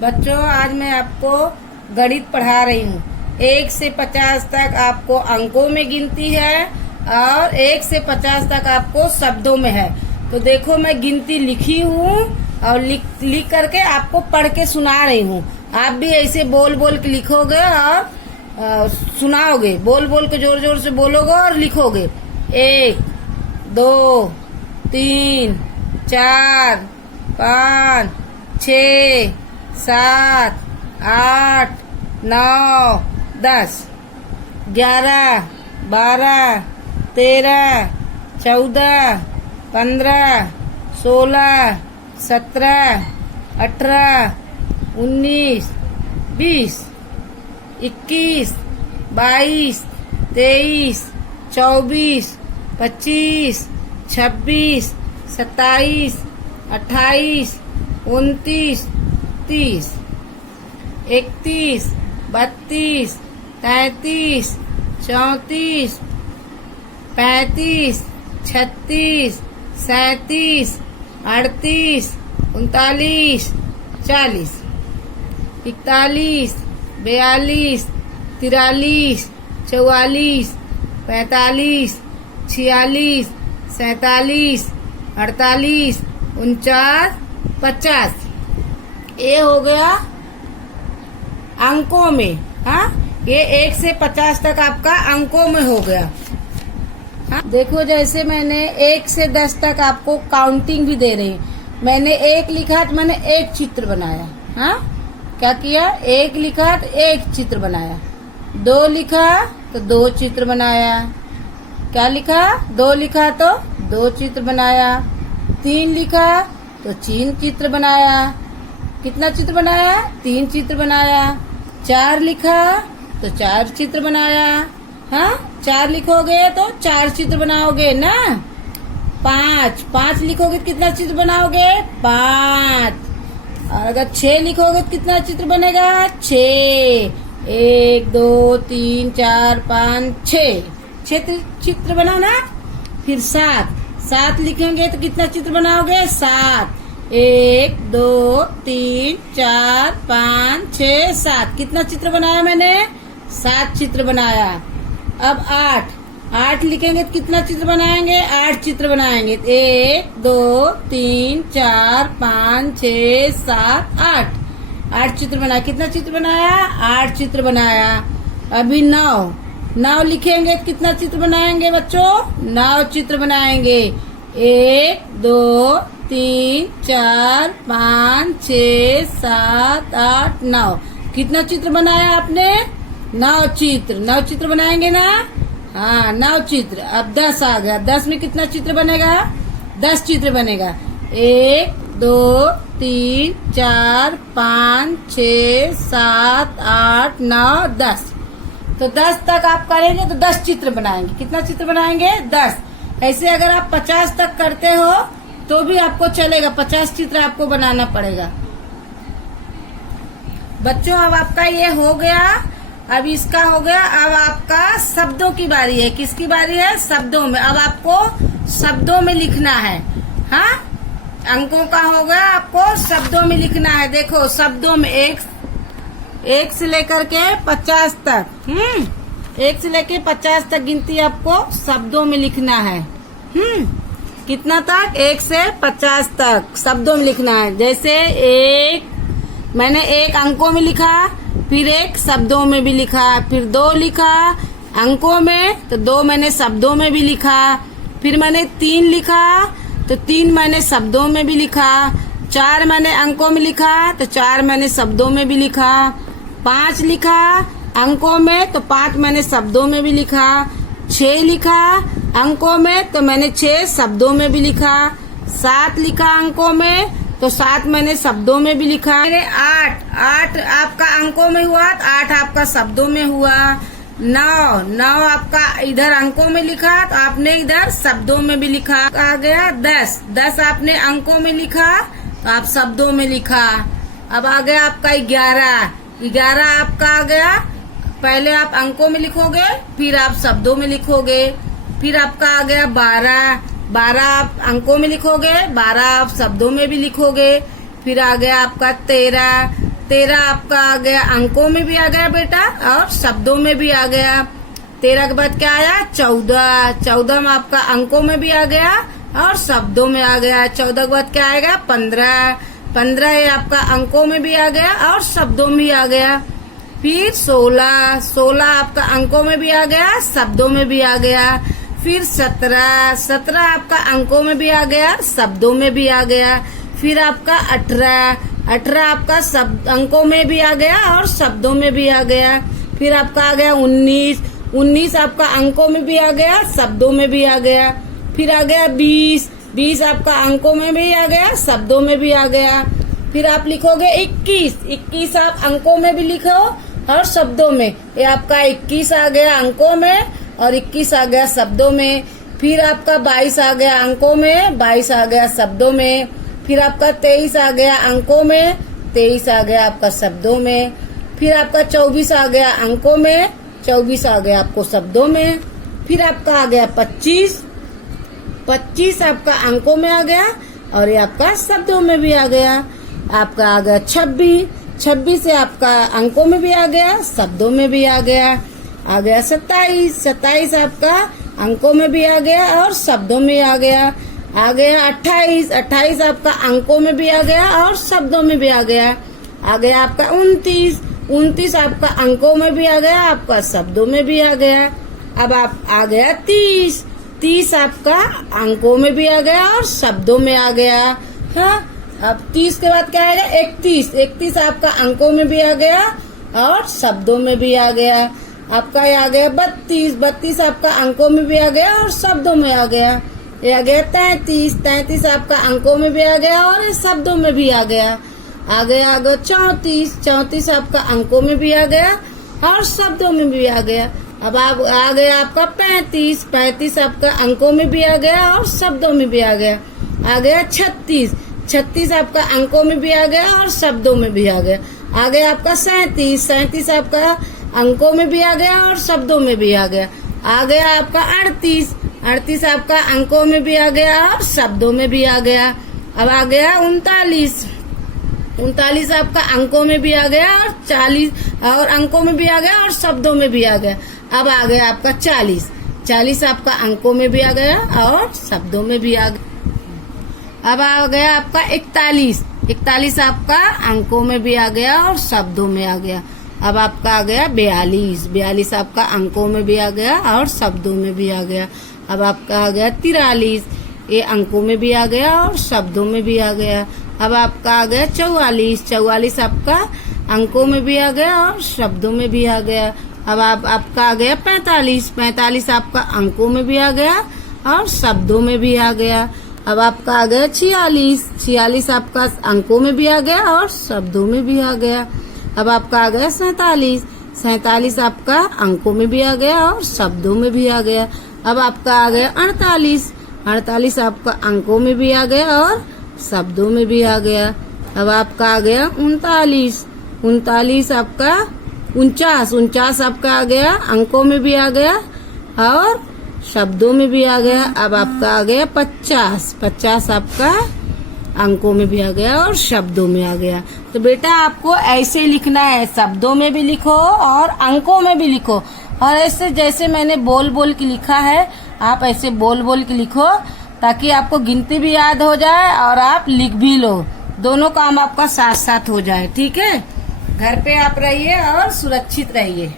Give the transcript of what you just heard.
बच्चों, आज मैं आपको गणित पढ़ा रही हूँ। 1 से 50 तक आपको अंकों में गिनती है और 1 से 50 तक आपको शब्दों में है। तो देखो, मैं गिनती लिखी हूँ और लिख करके आपको पढ़ के सुना रही हूँ। आप भी ऐसे बोल बोल के लिखोगे और सुनाओगे। बोल बोल के जोर जोर से बोलोगे और लिखोगे। 1 2 3 4 5 6 7 8 9 10 11 12 13 14 15 16 17 18 19 20 21 22 23 24 25 26 27 28 29 30 31 32 33 34 35 36 37 38 39 40 41 42 43 44 45 46 47 48 49 50। ये हो गया अंकों में। हाँ, ये 1 से 50 तक आपका अंकों में हो गया। हाँ, देखो, जैसे मैंने 1 से 10 तक आपको काउंटिंग भी दे रही। मैंने 1 लिखा तो मैंने 1 चित्र बनाया। हाँ, क्या किया? 1 लिखा तो 1 चित्र बनाया। 2 लिखा तो 2 चित्र बनाया। क्या लिखा? 2 लिखा तो 2 चित्र बनाया। 3 लिखा तो 3 चित्र बनाया। कितना चित्र बनाया? 3 चित्र बनाया। 4 लिखा तो 4 चित्र बनाया। हाँ, 4 लिखोगे तो 4 चित्र बनाओगे ना। 5 लिखोगे तो कितना चित्र बनाओगे? 5। और अगर 6 लिखोगे तो कितना चित्र बनेगा? 6। 1 2 3 4 5 6 चित्र बनाना। फिर 7 लिखेंगे तो कितना चित्र बनाओगे? 7। 1 2 3 4 5 6 7। कितना चित्र बनाया मैंने? 7 चित्र बनाया। अब 8 लिखेंगे तो कितना चित्र बनाएंगे? 8 चित्र बनाएंगे। 1 2 3 4 5 6 7 8 चित्र बनाया। कितना चित्र बनाया? 8 चित्र बनाया। अभी 9 लिखेंगे तो कितना चित्र बनाएंगे बच्चों? 9 चित्र बनाएंगे। 1 2 3 4 5 6 7 8 9। कितना चित्र बनाया आपने? 9 चित्र बनाएंगे ना। हाँ, 9 चित्र। अब 10 आ गया। 10 में कितना चित्र बनेगा? 10 चित्र बनेगा। 1 2 3 4 5 6 7 8 9 10। तो 10 तक आप करेंगे तो 10 चित्र बनाएंगे। कितना चित्र बनाएंगे? 10। ऐसे अगर आप 50 तक करते हो तो भी आपको चलेगा। 50 चित्र आपको बनाना पड़ेगा। बच्चों, अब आपका ये हो गया। अब इसका हो गया। अब आपका शब्दों की बारी है। किसकी बारी है? शब्दों में। अब आपको शब्दों में लिखना है। हाँ, अंकों का हो गया, आपको शब्दों में लिखना है। देखो, शब्दों में 1 से लेकर के 50 तक। 1 से लेकर 50 तक गिनती आपको शब्दों में लिखना है। कितना तक? 1 से 50 तक शब्दों में लिखना है। जैसे मैंने 1 अंकों में लिखा, फिर 1 शब्दों में भी लिखा, फिर 2 लिखा अंकों में तो 2 मैंने शब्दों में भी लिखा, फिर मैंने 3 लिखा तो 3 मैंने शब्दों में भी लिखा, 4 मैंने अंकों में लिखा तो 4 मैंने शब्दों में भी लिखा, 5 लिखा अंकों में तो 5 मैंने शब्दों में भी लिखा, 6 लिखा अंकों में तो मैंने 6 शब्दों में भी लिखा, 7 लिखा अंकों में तो 7 मैंने शब्दों में भी लिखा। 8 आपका अंकों में हुआ तो 8 आपका शब्दों में हुआ। 9 आपका इधर अंकों में लिखा तो आपने इधर शब्दों में भी लिखा। आ गया 10 आपने अंकों में लिखा तो आप शब्दों में लिखा। अब आ गया आपका 11 आपका आ गया। पहले आप अंकों में लिखोगे, फिर आप शब्दों में लिखोगे। फिर आपका आ गया 12 आप अंकों में लिखोगे, 12 आप शब्दों में भी लिखोगे। फिर आ गया आपका 13 13 आपका आ गया अंकों में भी आ गया बेटा और शब्दों में भी आ गया। 13 के बाद क्या आया 14, 14 में आपका अंकों में भी आ गया और शब्दों में आ गया। 14 के बाद क्या आएगा 15, 15 ये आपका अंकों में भी आ गया और शब्दों में भी आ गया। फिर 16, 16 आपका अंकों में भी आ गया शब्दों में भी आ गया। फिर 17, 17 आपका अंकों में भी आ गया शब्दों में भी आ गया। फिर आपका 18, 18 आपका अंकों में भी आ गया और शब्दों में भी आ गया। फिर आपका आ गया 19, 19 आपका अंकों में भी आ गया शब्दों में भी आ गया। फिर आ गया 20, 20 आपका अंकों में भी आ गया शब्दों में भी आ गया। फिर आप लिखोगे 21, 21 आप अंकों में भी लिखो और शब्दों में। ये आपका 21 आ गया अंकों में और 21 आ गया शब्दों में। फिर आपका 22 आ गया अंकों में, 22 आ गया शब्दों में। फिर आपका 23 आ गया अंकों में, 23 आ गया आपका शब्दों में। फिर आपका 24 आ गया अंकों में, 24 आ गया आपको शब्दों में। फिर आपका आ गया 25, 25 आपका अंकों में आ गया और ये आपका शब्दों में भी आ गया। आपका आ गया 26, 26 से आपका अंकों में भी आ गया शब्दों में भी आ गया। आ गया 27, 27 आपका अंकों में भी आ गया और शब्दों में आ गया। आ गया 28, 28 आपका अंकों में भी आ गया और शब्दों में भी आ गया। आ गया आपका 29, 29 आपका अंकों में भी आ गया आपका शब्दों में भी आ गया। अब आप आ गया 30, 30 आपका अंकों में भी आ गया और शब्दों में आ गया। हाँ, अब 30 के बाद क्या आएगा 31, 31 आपका अंकों में भी आ गया और शब्दों में भी आ गया। आपका ये आ गया 32, 32 आपका अंकों में भी आ गया और शब्दों में आ गया। ये आ गया 33, 33 आपका अंकों में भी आ गया और शब्दों में भी आ गया। आ गया 34, 34 आपका अंकों में भी आ गया और शब्दों में भी आ गया। अब आप आ गया आपका 35, 35 आपका अंकों में भी आ गया और शब्दों में भी आ गया। आ गया 36, 36 आपका अंकों में भी आ गया और शब्दों में भी आ गया। आ गया आपका 37, 37 आपका अंकों में भी आ गया और शब्दों में भी आ गया। आ गया आपका 38, 38 आपका अंकों में भी आ गया और शब्दों में भी आ गया। अब आ गया 39, 39 आपका अंकों में भी आ गया और 40 और अंकों में भी आ गया और शब्दों में भी आ गया। अब आ गया आपका 40, 40 आपका अंकों में भी आ गया और शब्दों में भी आ गया। अब आ गया आपका 41, 41 आपका अंकों में भी आ गया और शब्दों में आ गया। अब आपका आ गया 42, 42 आपका अंकों में भी आ गया और शब्दों में भी आ गया। अब आपका आ गया 43, ये अंकों में भी आ गया और शब्दों में भी आ गया। अब आपका आ गया 44, 44 आपका अंकों में भी आ गया और शब्दों में भी आ गया। अब आपका आ गया 45, 45 आपका अंकों में भी आ गया और शब्दों में भी आ गया। अब आपका आ गया 46, 46 आपका अंकों में भी आ गया और शब्दों में भी आ गया। अब आपका आ गया 47, 47 आपका अंकों में भी आ गया और शब्दों में भी आ गया। अब आपका आ गया 48, 48 आपका अंकों में भी आ गया और शब्दों में भी आ गया। अब आपका आ गया 39, 39 आपका 49, 49 आपका आ गया अंकों में भी आ गया और शब्दों में भी आ गया। अब आपका आ गया 50, 50 आपका अंकों में भी आ गया और शब्दों में आ गया। तो बेटा आपको ऐसे लिखना है, शब्दों में भी लिखो और अंकों में भी लिखो। और ऐसे जैसे मैंने बोल बोल के लिखा है आप ऐसे बोल बोल के लिखो ताकि आपको गिनती भी याद हो जाए और आप लिख भी लो। दोनों काम आपका साथ साथ हो जाए। ठीक है, घर पे आप रहिए और सुरक्षित रहिए।